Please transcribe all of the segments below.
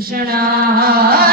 कृष्णा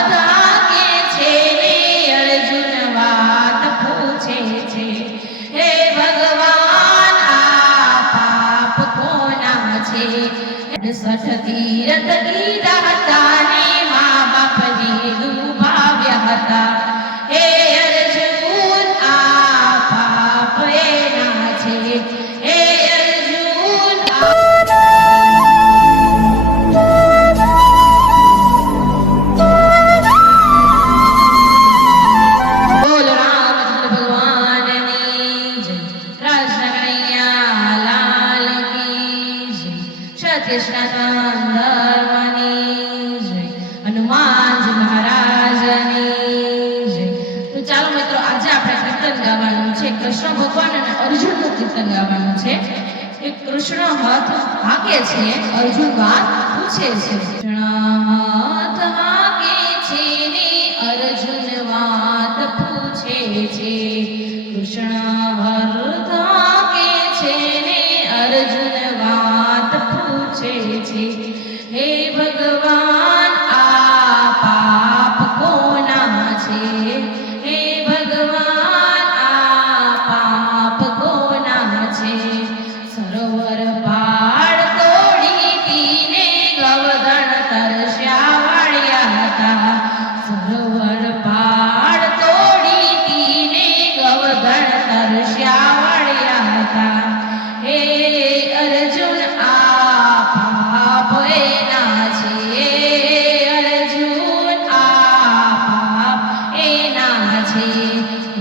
કૃષ્ણ ભગવાન અને અર્જુનનું કીર્તન ગાવાનું છે. કે કૃષ્ણ હાથ હાકે છે, અર્જુન હાથ પૂછે છે. હાથ હાકે છે ને અર્જુન વાત પૂછે છે. કૃષ્ણ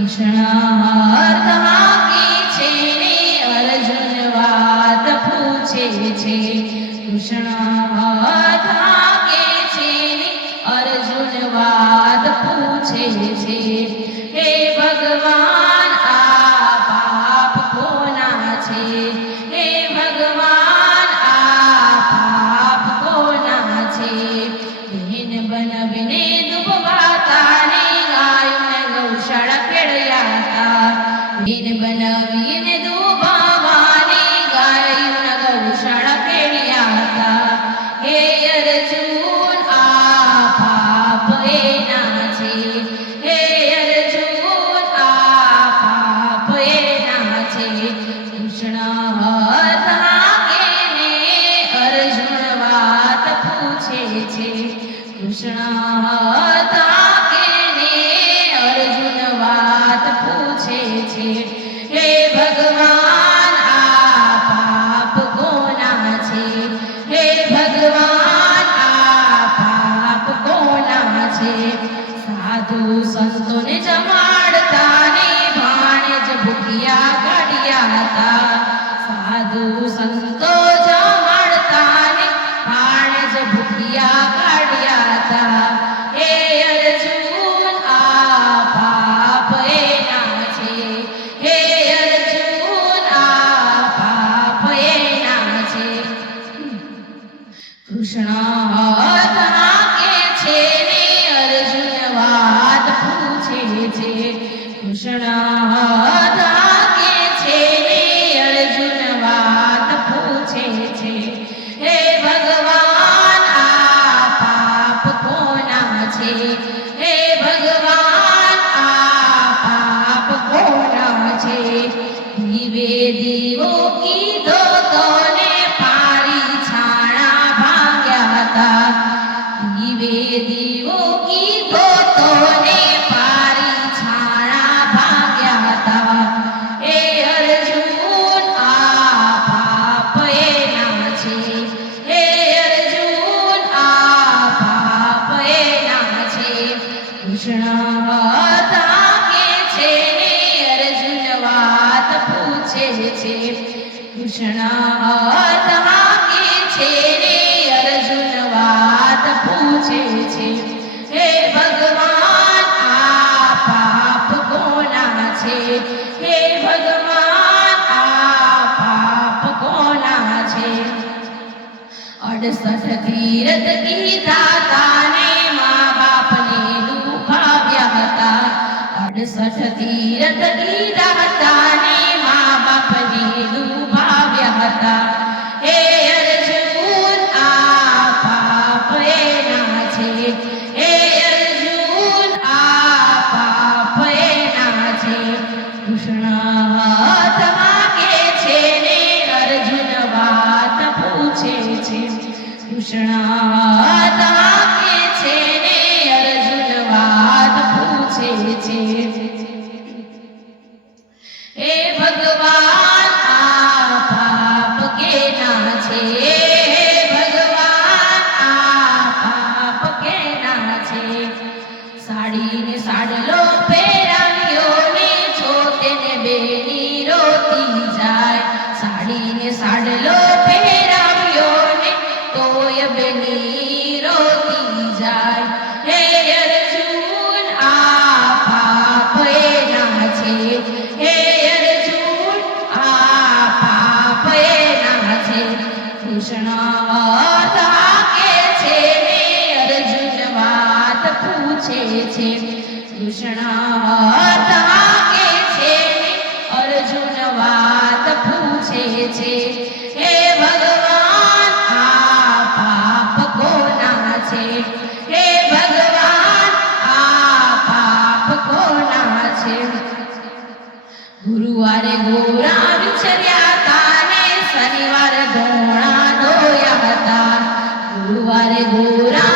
કૃષ્ણ હાકે છે ને અર્જુન વાત પૂછે છે કૃષ્ણ હાકે છે ને અર્જુન વાત પૂછે છે. সাধু সন্তনে জমা જે કૃષ્ણ છે. કૃષ્ણ છે રે, અર્જુન વાત પૂછે છે. હે ભગવાન, આ પાપ કોના છે? હે ભગવાન, આ પાપ કોના છે? અડસઠ ધીરથ કી દાતાને મા બાપને દુભાવ્યા હતા. અડસઠ ધીરથ કી દાતાને કૃષ્ણ તાકે છે ને અર્જુન વાત પૂછે છે. ગુરુવારે ગોરા વિચર્યા તાને શનિવારે ધોણા ધોયા હતા. ગુરુવારે ગોરા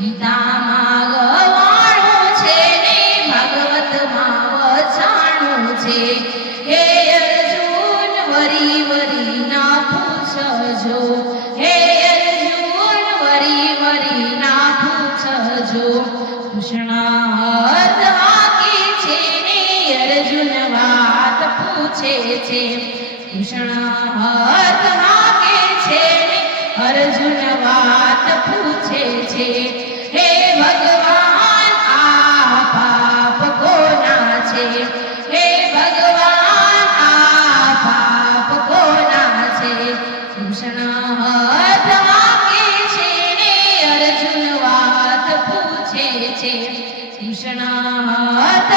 ગીતામાં ગવાણું છે ને ભાગવતમાં વચાણું છે. હે અર્જુન, વરી વરી ના પૂછજો. હે અર્જુન, વરી વરી ના પૂછજો. કૃષ્ણ અર્ધ છે ને અર્જુન પૂછે છે. કૃષ્ણ છે। હે ભગવાન, આ પાપ કોના છે? હે ભગવાન, આ પાપ કોના છે? કૃષ્ણ હાથ વાગે છે ને અર્જુન વાત પૂછે છે। કૃષ્ણ હાથ